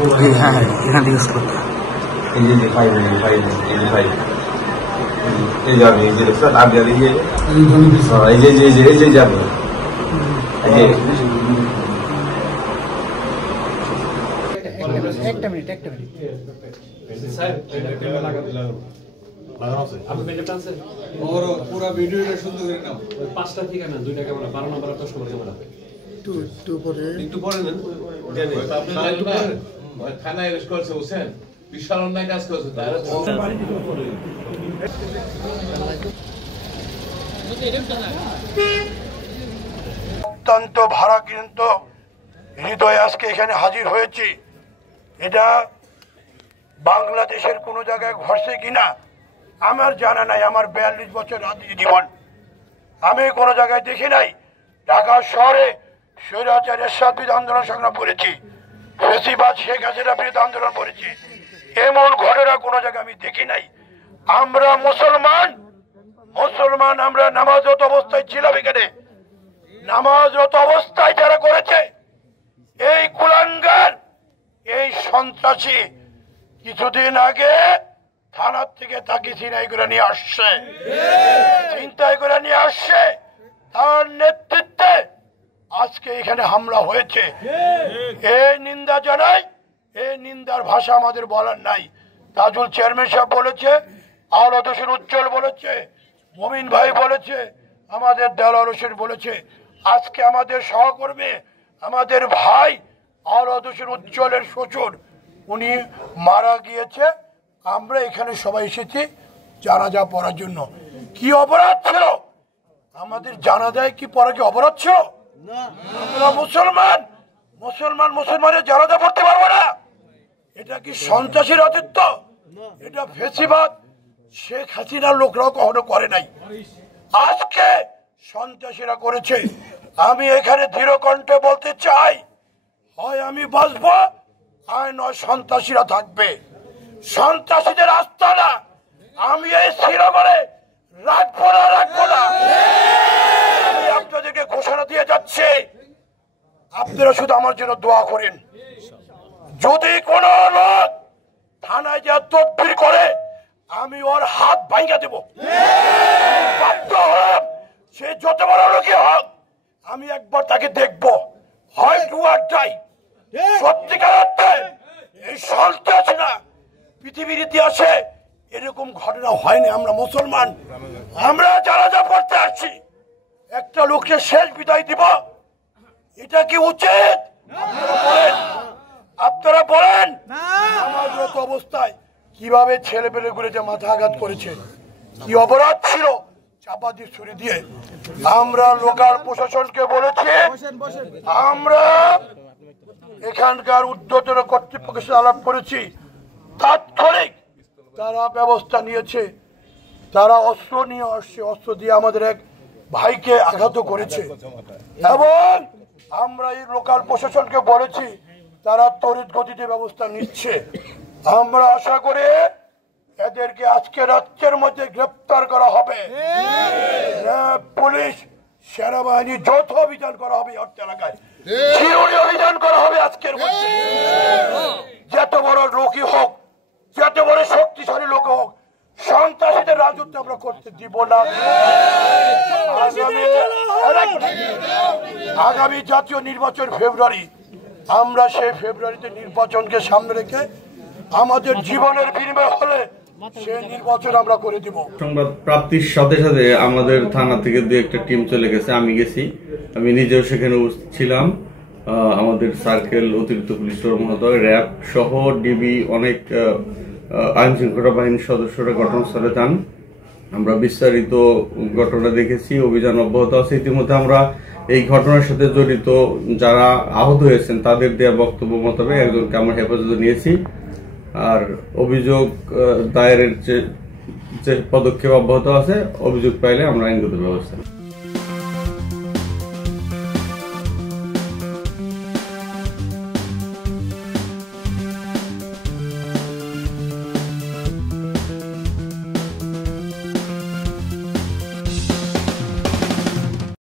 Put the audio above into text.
হ্যাঁ এখান থেকে স্কুল এই যে ফাইভ এই যাবে এই যে নাম যাবে এই যে যাবে একটা মিনিট পুরা ভিডিওটা সুন্দর করে নাও। 5টা থেকে না 2টা ক্যামেরা 12 নম্বর আর 10 নম্বর ক্যামেরা একটু পরে নেন থানায় এরেস্ট করছে বুঝছেন বিশাল অন্যায় কাজ করছে তারা অত্যন্ত ভারাক্রান্ত হৃদয় আজকে এখানে হাজির হয়েছি। এটা বাংলাদেশের কোনো জায়গায় ঘটছে কিনা আমার জানা নাই। আমার 42 বছর রাজনীতি জীবন, আমি কোনো জায়গায় দেখি নাই। ঢাকা শহরে স্বৈরাচার এরশাদ বিরোধী আন্দোলন সংগ্রাম করেছি, ফেসিবাদ শেখ হাসিনা বিরোধী আন্দোলন করেছি, এমন ঘটনা কোনো জায়গায় আমি দেখি নাই। আমরা মুসলমান আমরা নামাজরত অবস্থায় ছিলাম। এখানে নামাজরত অবস্থায় যারা করেছে এই কুলাঙ্গার এই সন্ত্রাসী কিছুদিন আগে থানার থেকে তাকে ছিনতাই করে নিয়ে আসছে তার নেতৃত্বে আজকে এখানে হামলা হয়েছে। এই নিন্দা জানাই, এই নিন্দার ভাষা আমাদের বলার নাই। তাজুল চেয়ারম্যান সাহেব বলেছে, আওলাদ হোসেন উজ্জ্বল বলেছে, মমিন ভাই বলেছে, আমাদের দেলোয়ার হোসেন বলেছে। আজকে আমাদের সহকর্মী আমাদের ভাই আওলাদ হোসেন উজ্জ্বলের শ্বশুর উনি মারা গিয়েছে। আমরা এখানে সবাই এসেছি জানাজা পড়ার জন্য। কি অপরাধ ছিল আমাদের? জানাজায় কি পড়া কি অপরাধ ছিল? আমরা মুসলমানের জানাজা পড়তে পারবো না? এটা কি সন্ত্রাসী রাজত্ব? এটা ফেসিবাদ শেখ হাসিনার লোকরাও কখনো করে নাই, আজকে সন্ত্রাসীরা করেছে। আমি এখানে দৃঢ় কণ্ঠে বলতে চাই, হয় আমি বাঁচবো আর নয় সন্ত্রাসীরা থাকবে। সন্ত্রাসীদের আস্তানা আমি এই শ্রীনগরে রাখবো না। আমি আপনাদেরকে ঘোষণা দিয়ে যাচ্ছি, আপনারা শুধু আমার জন্য দোয়া করেন। যদি কোন লোক থানায় যা তদবির করে আমি ওর হাত ভাঙা দেব। বাধ্য হলাম, সে যত বড় লোকই হোক, আমি একবার তাকে দেখব। হয় টু আর ডাই। সত্যিকার অর্থে এই সন্ত্রাসী না, পৃথিবীর ইতিহাসে এরকম ঘটনা হয়নি। আমরা মুসলমান, আমরা জানাজা পড়তে আসছি, একটা লোককে শেষ বিদায় দিব, এটা কি উচিত? আপনারা বলেন নামাজরত অবস্থায় কিভাবে ছেলে পেলে করে যে মাথা আঘাত করেছে, কি অপরাধ ছিল? চাপা দিয়ে ছুরি দিয়ে। আমরা লোকাল প্রশাসনকে বলেছি, আমরা এখানকার ঊর্ধ্বতন কর্তৃপক্ষের সাথে আলাপ করেছি, তাৎক্ষণিক তারা ব্যবস্থা নিয়েছে। তারা অস্ত্র নিয়ে আসছে, অস্ত্র দিয়ে আমাদের এক ভাইকে আঘাত করেছে এবং আমরা এই লোকাল প্রশাসনকে বলেছি, তারা তড়িৎ গতিতে ব্যবস্থা নিচ্ছে। আমরা আশা করি এদেরকে আজকে রাত্রের মধ্যে গ্রেপ্তার করা হবে। পুলিশ সেনাবাহিনী যৌথ অভিযান করা হবে, অর্থ এলাকায় অভিযান করা হবে আজকের মধ্যে। যত বড় লোকই হোক, যত বড় শক্তিশালী লোক হোক, সন্ত্রাসীদের রাজত্ব আমরা করতে দিব না। আগামী জাতীয় নির্বাচন ফেব্রুয়ারি, আমরা সেই ফেব্রুয়ারিতে নির্বাচনকে সামনে রেখে আমাদের জীবনের বিনিময় হলে সেই নির্বাচন আমরা করে দিব। সংবাদ প্রাপ্তির সাথে সাথে আমাদের থানা থেকে দু একটা টিম চলে গেছে, আমি গেছি, আমি নিজেও সেখানে উপস্থিত ছিলাম। আমাদের সার্কেল অতিরিক্ত পুলিশ মহোদয়, র্যাব সহ ডিবি অনেক আইন শৃঙ্খলা বাহিনীর সদস্যরা ঘটনাস্থলে যান। আমরা বিস্তারিত ঘটনা দেখেছি, অভিযান অব্যাহত আছে। ইতিমধ্যে আমরা এই ঘটনার সাথে জড়িত যারা আহত হয়েছেন তাদের দেওয়া বক্তব্য মোতাবেক একজনকে আমরা হেফাজতে নিয়েছি। আর অভিযোগ দায়েরের যে পদক্ষেপ অব্যাহত আছে, অভিযোগ পাইলে আমরা আইনগত ব্যবস্থা